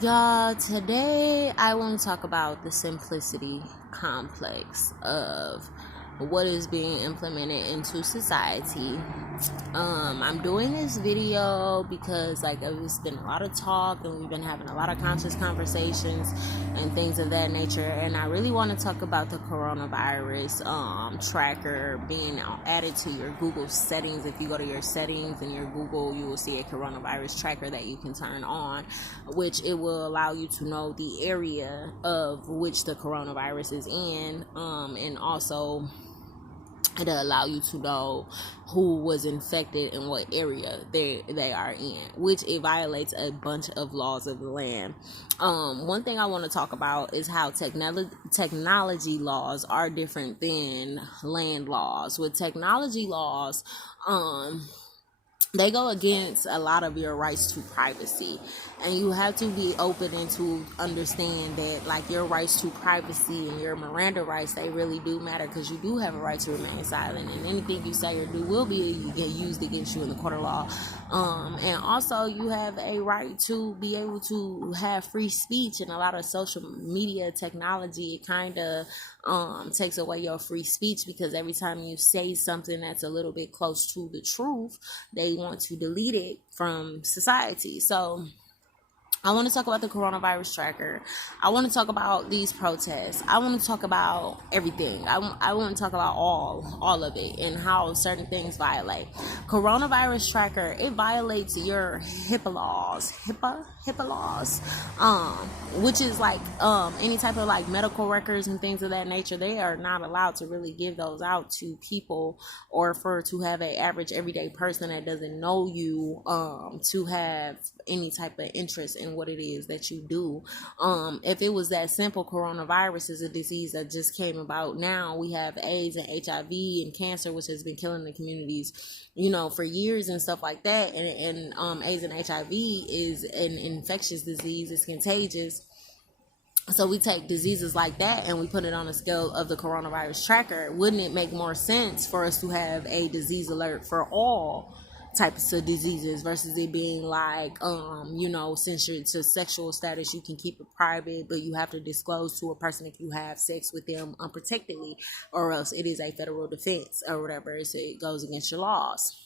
Y'all, today I want to talk about the simplicity complex of what is being implemented into society. I'm doing this video because it's been a lot of talk and we've been having a lot of conscious conversations and things of that nature, and I really want to talk about the coronavirus tracker being added to your Google settings. If you go to your settings in your Google, you will see a coronavirus tracker that you can turn on, which it will allow you to know the area of which the coronavirus is in, and also it'll allow you to know who was infected and what area they are in, which it violates a bunch of laws of the land. One thing I want to talk about is how technology laws are different than land laws. With technology laws, they go against a lot of your rights to privacy, and you have to be open and to understand that your rights to privacy and your Miranda rights, they really do matter, because you do have a right to remain silent, and anything you say or do will be used against you in the court of law. And also you have a right to be able to have free speech, and a lot of social media technology, it kind of takes away your free speech, because every time you say something that's a little bit close to the truth, they want to delete it from society. So I want to talk about the coronavirus tracker. I want to talk about these protests. I want to talk about everything. I want to talk about all of it and how certain things violate. Coronavirus tracker, it violates your HIPAA laws. HIPAA laws, which is any type of medical records and things of that nature. They are not allowed to really give those out to people, or to have an average everyday person that doesn't know you to have any type of interest in what it is that you do. If it was that simple, coronavirus is a disease that just came about now. We have AIDS and HIV and cancer, which has been killing the communities, for years and stuff like that. And AIDS and HIV is an infectious disease. It's contagious. So we take diseases like that and we put it on a scale of the coronavirus tracker. Wouldn't it make more sense for us to have a disease alert for all types of diseases, versus it being since you're to sexual status, you can keep it private, but you have to disclose to a person if you have sex with them unprotectedly, or else it is a federal offense or whatever, so it goes against your laws.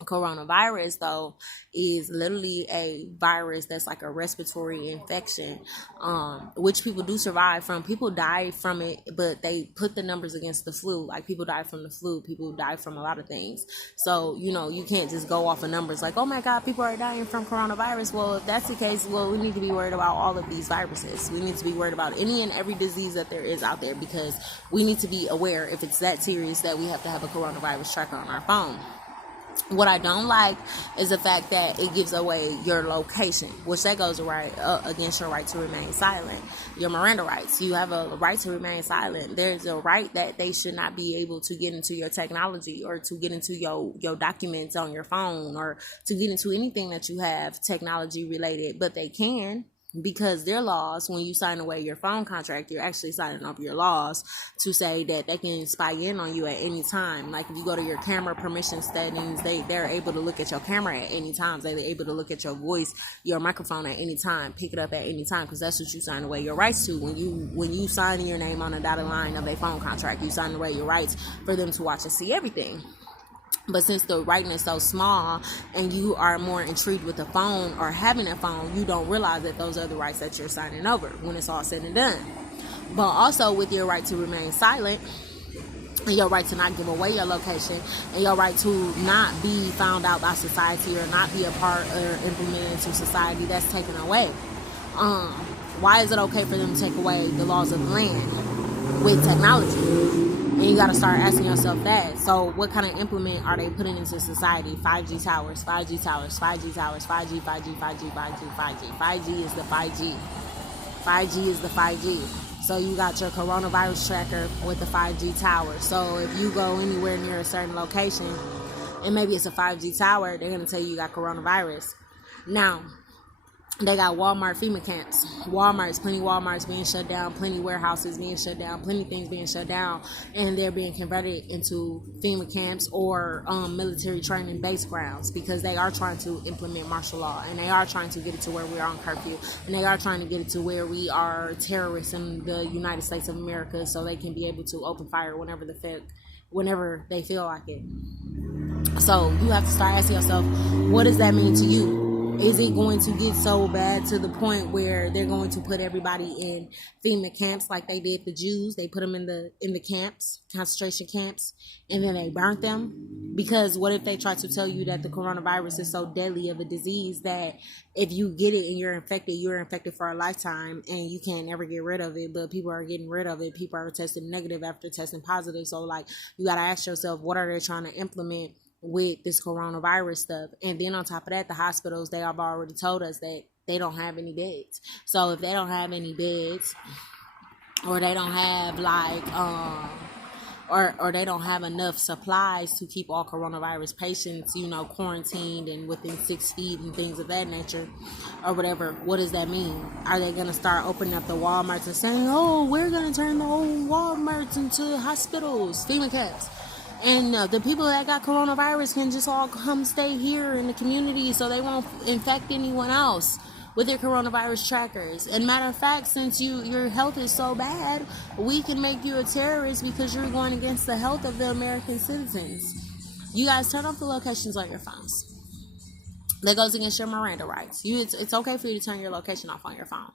Coronavirus, though, is literally a virus that's like a respiratory infection, which people do survive from. People die from it, but they put the numbers against the flu. People die from the flu, people die from a lot of things. So you can't just go off of numbers oh my god, people are dying from coronavirus. Well, if that's the case, we need to be worried about all of these viruses. We need to be worried about any and every disease that there is out there, because we need to be aware if it's that serious that we have to have a coronavirus tracker on our phone. What I don't like is the fact that it gives away your location, which that goes against your right to remain silent. Your Miranda rights. You have a right to remain silent. There's a right that they should not be able to get into your technology, or to get into your documents on your phone, or to get into anything that you have technology related, but they can. Because their laws, when you sign away your phone contract, you're actually signing up your laws to say that they can spy in on you at any time. If you go to your camera permission settings, they're able to look at your camera at any time. They're able to look at your voice, your microphone at any time, pick it up at any time, because that's what you sign away your rights to. When you sign your name on a dotted line of a phone contract, you sign away your rights for them to watch and see everything. But since the writing is so small and you are more intrigued with the phone or having a phone, you don't realize that those are the rights that you're signing over when it's all said and done. But also with your right to remain silent, and your right to not give away your location, and your right to not be found out by society or not be a part or implemented into society, that's taken away. Why is it okay for them to take away the laws of the land with technology? And you got to start asking yourself that. So what kind of implement are they putting into society? 5G towers, 5G towers, 5G towers, 5G, 5G, 5G, 5G, 5G. 5G is the 5G. 5G is the 5G. So you got your coronavirus tracker with the 5G tower. So if you go anywhere near a certain location, and maybe it's a 5G tower, they're going to tell you got coronavirus. Now, They got Walmart FEMA camps. Plenty Walmarts being shut down, plenty warehouses being shut down, plenty things being shut down, and they're being converted into FEMA camps or military training base grounds, because they are trying to implement martial law, and they are trying to get it to where we are on curfew, and they are trying to get it to where we are terrorists in the United States of America, so they can be able to open fire whenever they feel like it. So you have to start asking yourself, what does that mean to you? Is it going to get so bad to the point where they're going to put everybody in FEMA camps like they did the Jews? They put them in the camps, concentration camps, and then they burnt them. Because what if they try to tell you that the coronavirus is so deadly of a disease that if you get it and you're infected for a lifetime and you can't ever get rid of it, but people are getting rid of it. People are testing negative after testing positive. So like, you got to ask yourself, what are they trying to implement with this coronavirus stuff? And then on top of that, the hospitals, they have already told us that they don't have any beds. So if they don't have any beds, or they don't have or they don't have enough supplies to keep all coronavirus patients, quarantined and within 6 feet and things of that nature, or whatever, what does that mean? Are they going to start opening up the Walmarts and saying, oh, we're going to turn the whole Walmarts into hospitals, FEMA camps? And the people that got coronavirus can just all come stay here in the community so they won't infect anyone else with their coronavirus trackers. And matter of fact, since your health is so bad, we can make you a terrorist because you're going against the health of the American citizens. You guys turn off the locations on your phones. That goes against your Miranda rights. It's okay for you to turn your location off on your phone.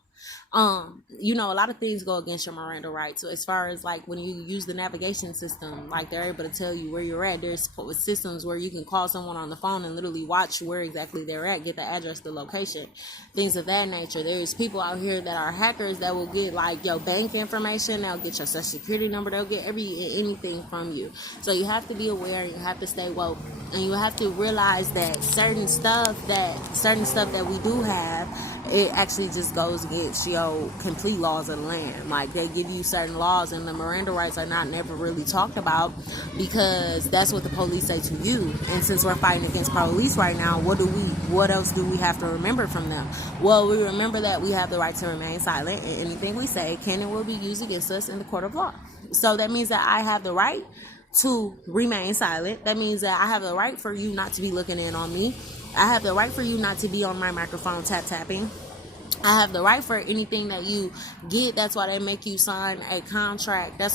A lot of things go against your Miranda rights. So as far as like when you use the navigation system, like they're able to tell you where you're at. There's systems where you can call someone on the phone and literally watch where exactly they're at, get the address, the location, things of that nature. There's people out here that are hackers that will get like your bank information, they'll get your social security number, they'll get anything from you. So you have to be aware, you have to stay woke, and you have to realize that certain stuff that we do have, it actually just goes against your complete laws of the land. Like they give you certain laws, and the Miranda rights are not never really talked about because that's what the police say to you. And since we're fighting against police right now, what else do we have to remember from them? Well, we remember that we have the right to remain silent, and anything we say can and will be used against us in the court of law. So that means that I have the right to remain silent. That means that I have the right for you not to be looking in on me. I have the right for you not to be on my microphone tapping. I have the right for anything that you get. That's why they make you sign a contract. With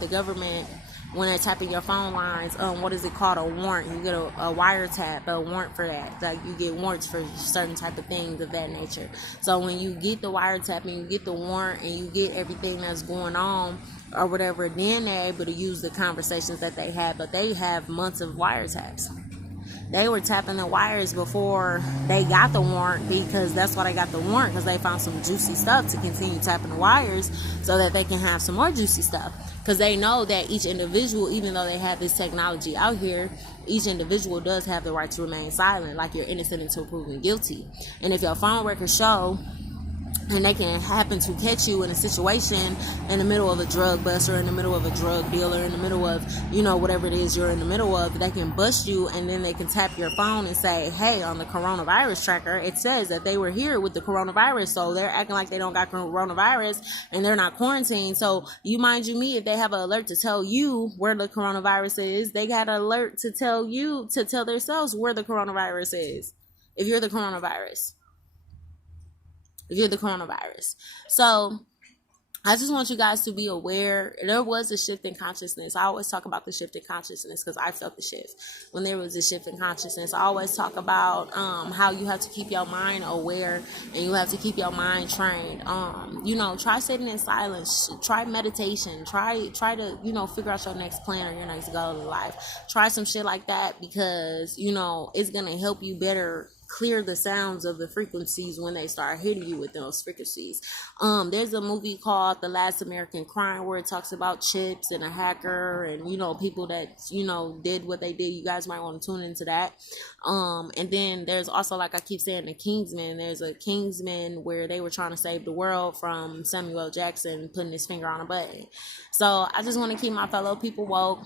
the government when they're tapping your phone lines. What is it called? A warrant. You get a wiretap, a warrant for that. Like you get warrants for certain type of things of that nature. So when you get the wiretap and you get the warrant and you get everything that's going on or whatever, then they're able to use the conversations that they had. But they have months of wiretaps. They were tapping the wires before they got the warrant, because that's why they got the warrant, because they found some juicy stuff to continue tapping the wires so that they can have some more juicy stuff. Because they know that each individual, even though they have this technology out here, each individual does have the right to remain silent, like you're innocent until proven guilty. And if your phone records show, and they can happen to catch you in a situation in the middle of a drug bust or in the middle of a drug dealer, in the middle of, whatever it is you're in the middle of, they can bust you, and then they can tap your phone and say, hey, on the coronavirus tracker, it says that they were here with the coronavirus, so they're acting like they don't got coronavirus and they're not quarantined. So you mind you me, if they have an alert to tell you where the coronavirus is, they got an alert to tell you to tell themselves where the coronavirus is. If you're the coronavirus. So I just want you guys to be aware. There was a shift in consciousness. I always talk about the shift in consciousness because I felt the shift when there was a shift in consciousness. I always talk about how you have to keep your mind aware and you have to keep your mind trained. Try sitting in silence. Try meditation. Try to figure out your next plan or your next goal in life. Try some shit like that because it's gonna help you better clear the sounds of the frequencies when they start hitting you with those frequencies. There's a movie called The Last American Crime where it talks about chips and a hacker and people that did what they did. You guys might want to tune into that. And then there's also, like I keep saying, the Kingsman. There's a Kingsman where they were trying to save the world from Samuel L. Jackson putting his finger on a button. So I just want to keep my fellow people woke.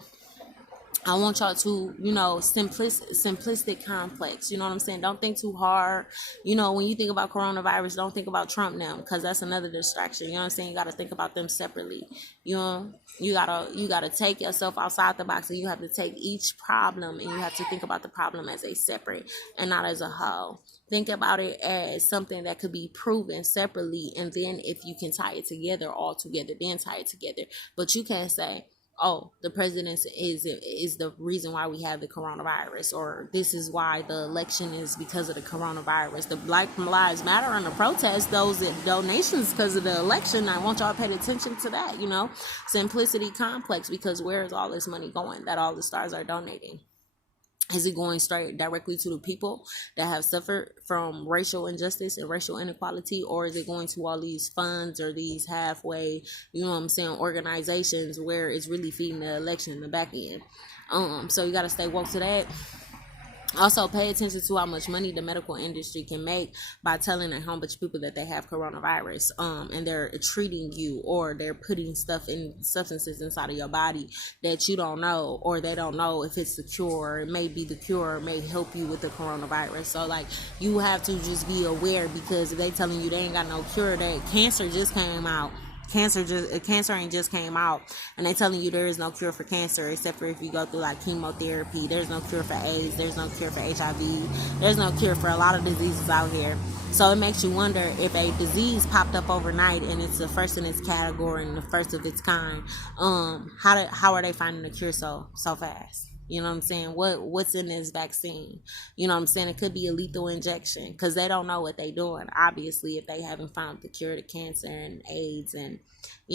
I want y'all to, simplistic complex. You know what I'm saying? Don't think too hard. When you think about coronavirus, don't think about Trump now, because that's another distraction. You know what I'm saying? You got to think about them separately. You gotta take yourself outside the box, and you have to take each problem and you have to think about the problem as a separate and not as a whole. Think about it as something that could be proven separately, and then if you can tie it together all together, then tie it together. But you can't say, oh, the president is the reason why we have the coronavirus, or this is why the election is because of the coronavirus. The Black Lives Matter and the protest, those donations because of the election. I want y'all to pay attention to that. Simplicity complex, because where is all this money going that all the stars are donating? Is it going straight directly to the people that have suffered from racial injustice and racial inequality? Or is it going to all these funds or these halfway, organizations where it's really feeding the election in the back end? So you got to stay woke to that. Also, pay attention to how much money the medical industry can make by telling a whole bunch of people that they have coronavirus, and they're treating you, or they're putting substances inside of your body that you don't know, or they don't know if it's the cure. It may be the cure, it may help you with the coronavirus. So, you have to just be aware, because if they telling you they ain't got no cure, that cancer just came out. Cancer ain't just came out, and they telling you there is no cure for cancer except for if you go through chemotherapy. There's no cure for AIDS. There's no cure for HIV. There's no cure for a lot of diseases out here. So it makes you wonder, if a disease popped up overnight and it's the first in its category and the first of its kind, how are they finding a cure so fast? You know what I'm saying? What's in this vaccine? You know what I'm saying? It could be a lethal injection, because they don't know what they're doing, obviously, if they haven't found the cure to cancer and AIDS and,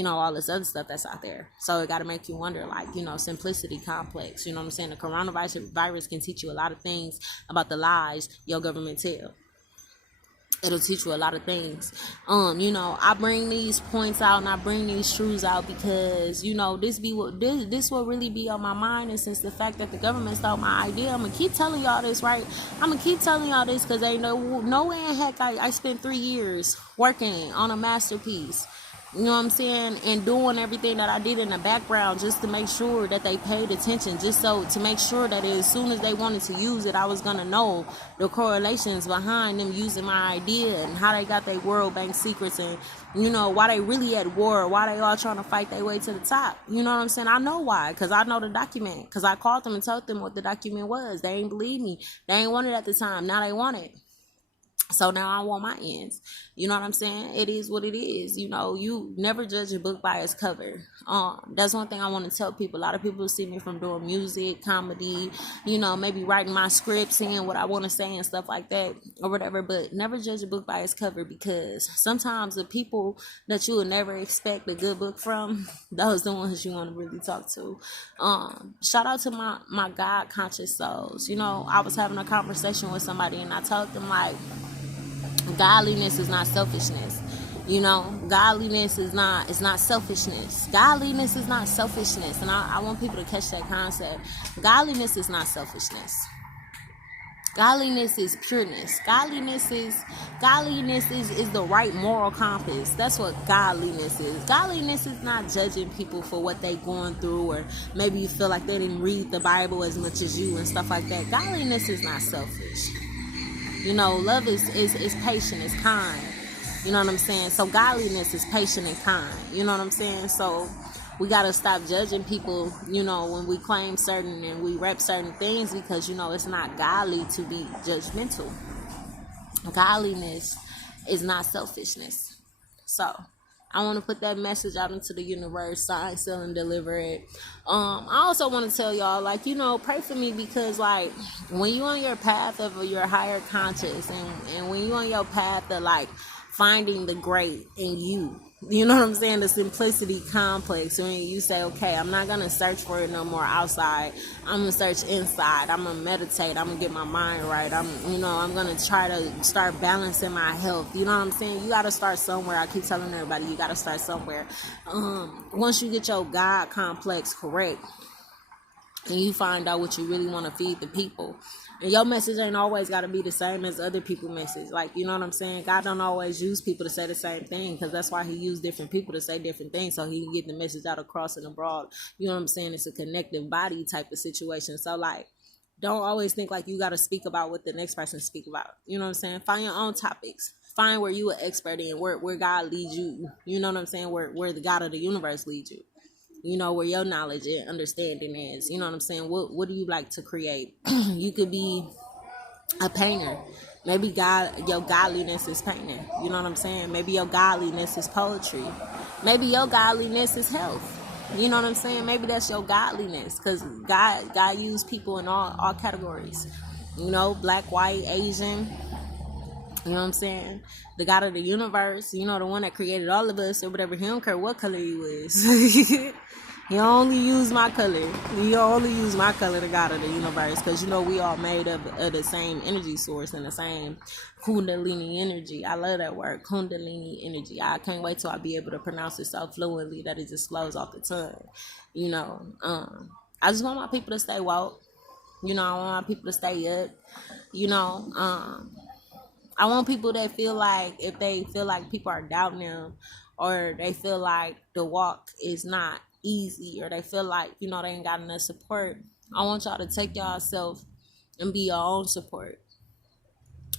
all this other stuff that's out there. So it got to make you wonder, simplicity complex. You know what I'm saying? The coronavirus can teach you a lot of things about the lies your government tell. It'll teach you a lot of things. I bring these points out and I bring these truths out because, this will really be on my mind. And since the fact that the government stole my idea, I'm going to keep telling y'all this, right? I'm going to keep telling y'all this because they know no way in heck I spent 3 years working on a masterpiece. You know what I'm saying? And doing everything that I did in the background just to make sure that they paid attention. Just so to make sure that as soon as they wanted to use it, I was going to know the correlations behind them using my idea and how they got their World Bank secrets and, why they really at war, why they all trying to fight their way to the top. You know what I'm saying? I know why, because I know the document. Because I called them and told them what the document was. They ain't believe me. They ain't want it at the time. Now they want it. So now I want my ends. You know what I'm saying? It is what it is. You never judge a book by its cover. That's one thing I want to tell people. A lot of people see me from doing music, comedy, maybe writing my script, saying what I want to say and stuff like that or whatever. But never judge a book by its cover, because sometimes the people that you would never expect a good book from, those are the ones you want to really talk to. Shout out to my God conscious souls. I was having a conversation with somebody and I told them, godliness is not selfishness. Godliness is not selfishness. Godliness is not selfishness. And I want people to catch that concept. Godliness is not selfishness. Godliness is pureness. Godliness is the right moral compass. That's what godliness is. Godliness is not judging people for what they going through, or maybe you feel like they didn't read the Bible as much as you and stuff like that. Godliness is not selfish. Love is patient, it's kind. You know what I'm saying? So godliness is patient and kind. You know what I'm saying? So we got to stop judging people, when we claim certain and we rep certain things, because, it's not godly to be judgmental. Godliness is not selfishness. So I want to put that message out into the universe, sign, seal, and deliver it. I also want to tell y'all, pray for me, because, when you on your path of your higher conscious, and when you on your path of, finding the great in you, you know what I'm saying? The simplicity complex, when you say, okay, I'm not going to search for it no more outside. I'm going to search inside. I'm going to meditate. I'm going to get my mind right. I'm going to try to start balancing my health. You know what I'm saying? You got to start somewhere. I keep telling everybody, you got to start somewhere. Once you get your God complex correct, and you find out what you really want to feed the people. And your message ain't always got to be the same as other people's message. Like, you know what I'm saying? God don't always use people to say the same thing, because that's why he used different people to say different things, so he can get the message out across and abroad. You know what I'm saying? It's a connective body type of situation. So, like, don't always think like you got to speak about what the next person speak about. You know what I'm saying? Find your own topics. Find where you an expert in, where God leads you. You know what I'm saying? Where the God of the universe leads you. You know, where your knowledge and understanding is. You know what I'm saying? What do you like to create? You could be a painter. Maybe your godliness is painting. You know what I'm saying? Maybe your godliness is poetry. Maybe your godliness is health. You know what I'm saying? Maybe that's your godliness, because God used people in all categories. You know, black, white, Asian. You know what I'm saying? The God of the universe, you know, the one that created all of us or whatever. He don't care what color you is. He only use my color. He only use my color, the God of the universe, because, you know, we all made up of the same energy source and the same Kundalini energy. I love that word, Kundalini energy. I can't wait till I be able to pronounce it so fluently that it just flows off the tongue. You know, I just want my people to stay woke. You know, I want my people to stay up. You know, I want people that feel like, if they feel like people are doubting them, or they feel like the walk is not easy, or they feel like, you know, they ain't got enough support, I want y'all to take yourself and be your own support.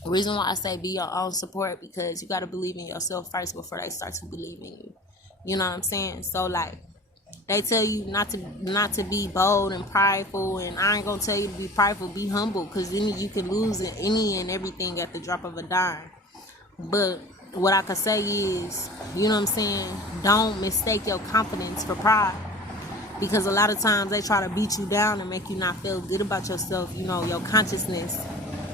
The reason why I say be your own support, because you got to believe in yourself first before they start to believe in you. You know what I'm saying? So, like, they tell you not to be bold and prideful, and I ain't gonna tell you to be prideful. Be humble, because then you can lose any and everything at the drop of a dime. But what I could say is, you know what I'm saying, don't mistake your confidence for pride, because a lot of times they try to beat you down and make you not feel good about yourself. You know, your consciousness.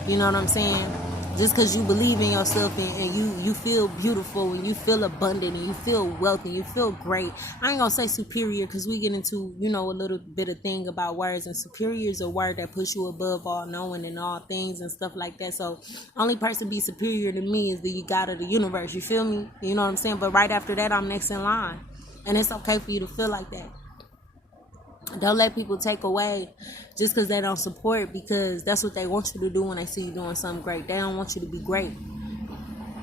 You know what I'm saying? Just because you believe in yourself and you feel beautiful and you feel abundant and you feel wealthy and you feel great. I ain't gonna say superior, because we get into, you know, a little bit of thing about words, and superior is a word that puts you above all knowing and all things and stuff like that. So only person be superior to me is the God of the universe. You feel me? You know what I'm saying? But right after that, I'm next in line, and it's okay for you to feel like that. Don't let people take away just because they don't support, because that's what they want you to do when they see you doing something great. They don't want you to be great.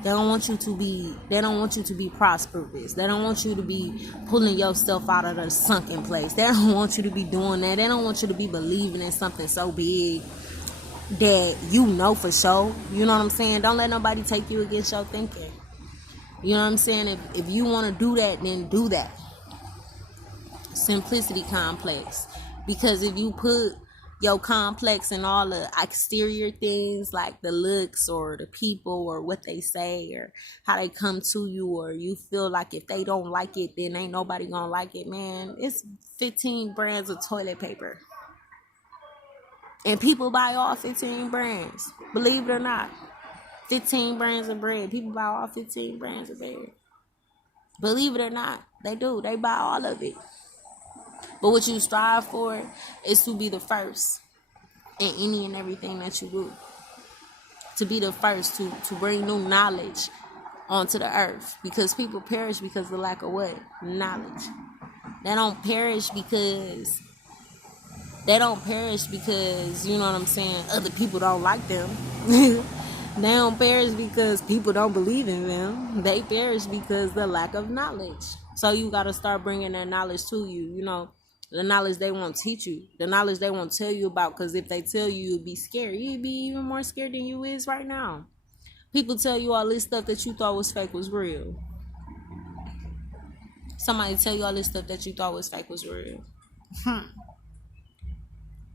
They don't want you to be prosperous. They don't want you to be pulling yourself out of the sunken place. They don't want you to be doing that. They don't want you to be believing in something so big that you know for sure. You know what I'm saying? Don't let nobody take you against your thinking. You know what I'm saying? If you want to do that, then do that. Simplicity complex. Because if you put your complex in all the exterior things, like the looks or the people or what they say or how they come to you, or you feel like if they don't like it, then ain't nobody gonna like it, man. It's 15 brands of toilet paper, and people buy all 15 brands. Believe it or not, 15 brands of bread. People buy all 15 brands of bread. Believe it or not, they do. They buy all of it. But what you strive for is to be the first in any and everything that you do. To be the first to bring new knowledge onto the earth. Because people perish because of the lack of what? Knowledge. They don't perish because, you know what I'm saying, other people don't like them. They don't perish because people don't believe in them. They perish because the lack of knowledge. So you got to start bringing that knowledge to you, you know. The knowledge they won't teach you. The knowledge they won't tell you about. Because if they tell you, you'll be scared. You'd be even more scared than you is right now. People tell you all this stuff that you thought was fake was real. Somebody tell you all this stuff that you thought was fake was real.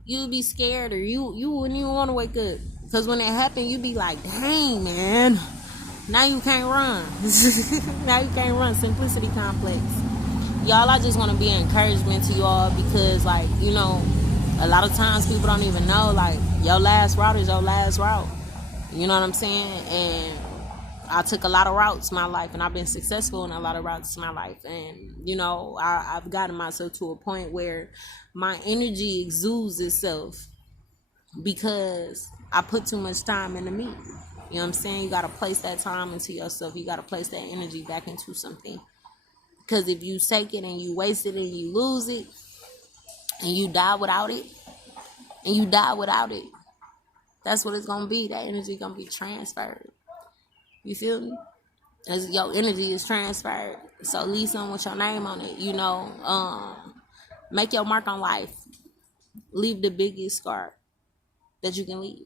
You'd be scared, or you wouldn't even want to wake up. Because when it happened, you'd be like, dang, man. Now you can't run. Now you can't run. Simplicity complex. Y'all, I just want to be an encouragement to y'all, because, like, you know, a lot of times people don't even know, like, your last route is your last route. You know what I'm saying? And I took a lot of routes in my life, and I've been successful in a lot of routes in my life. And, you know, I've gotten myself to a point where my energy exudes itself because I put too much time into me. You know what I'm saying? You got to place that time into yourself. You got to place that energy back into something. Because if you take it and you waste it and you lose it and you die without it, and you die without it. That's what it's gonna be. That energy gonna be transferred. You feel me? As your energy is transferred. So leave something with your name on it. Make your mark on life. Leave the biggest scar that you can leave.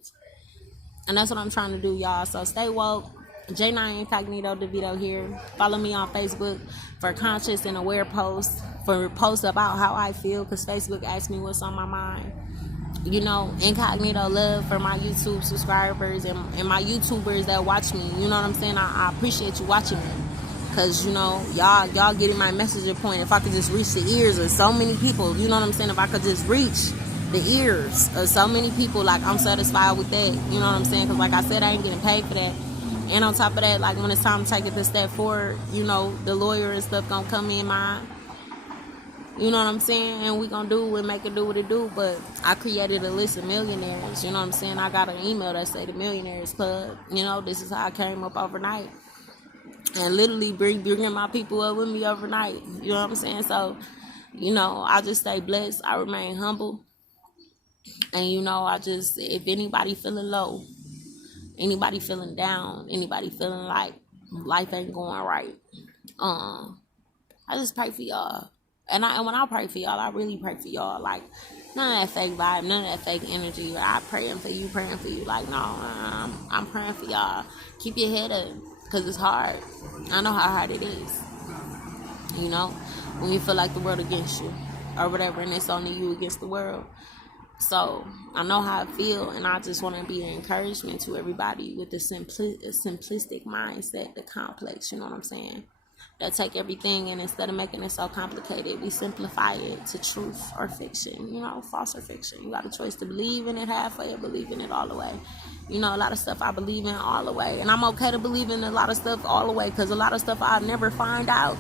And that's what I'm trying to do, y'all. So stay woke. J9 Incognito DeVito here. Follow me on Facebook for conscious and aware posts. For posts about how I feel. Because Facebook asks me what's on my mind. Incognito love for my YouTube subscribers and my YouTubers that watch me. You know what I'm saying? I appreciate you watching me. Because, y'all getting my message at point. If I could just reach the ears of so many people, you know what I'm saying? If I could just reach the ears of so many people, like, I'm satisfied with that. You know what I'm saying? Because, like I said, I ain't getting paid for that. And on top of that, like, when it's time to take it a step forward, the lawyer and stuff gonna come in mine. You know what I'm saying? And we gonna do and make it do what it do. But I created a list of millionaires. You know what I'm saying? I got an email that say the Millionaires Club. This is how I came up overnight. And literally bringing my people up with me overnight. You know what I'm saying? So, I just stay blessed. I remain humble. And, if anybody feeling low, anybody feeling down, anybody feeling like life ain't going right, I just pray for y'all. And when I pray for y'all, I really pray for y'all. Like, none of that fake vibe, none of that fake energy. I praying for you. Like, no, I'm praying for y'all. Keep your head up, because it's hard. I know how hard it is. When you feel like the world against you or whatever, and it's only you against the world. So I know how I feel, and I just want to be an encouragement to everybody with the simplistic mindset, the complex, you know what I'm saying? That take everything, and instead of making it so complicated, we simplify it to truth or fiction, false or fiction. You got a choice to believe in it halfway or believe in it all the way. A lot of stuff I believe in all the way, and I'm okay to believe in a lot of stuff all the way, because a lot of stuff I'll never find out.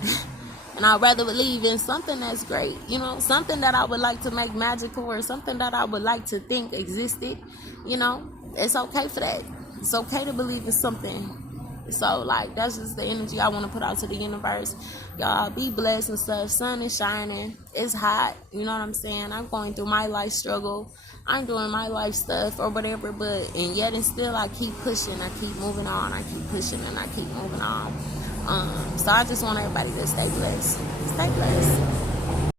And I'd rather believe in something that's great, something that I would like to make magical, or something that I would like to think existed. It's okay for that. It's okay to believe in something. So, like, that's just the energy I want to put out to the universe. Y'all be blessed and stuff. Sun is shining. It's hot. You know what I'm saying? I'm going through my life struggle. I'm doing my life stuff or whatever, and yet and still I keep pushing. I keep moving on. I keep pushing and I keep moving on. So I just want everybody to stay blessed. Stay blessed.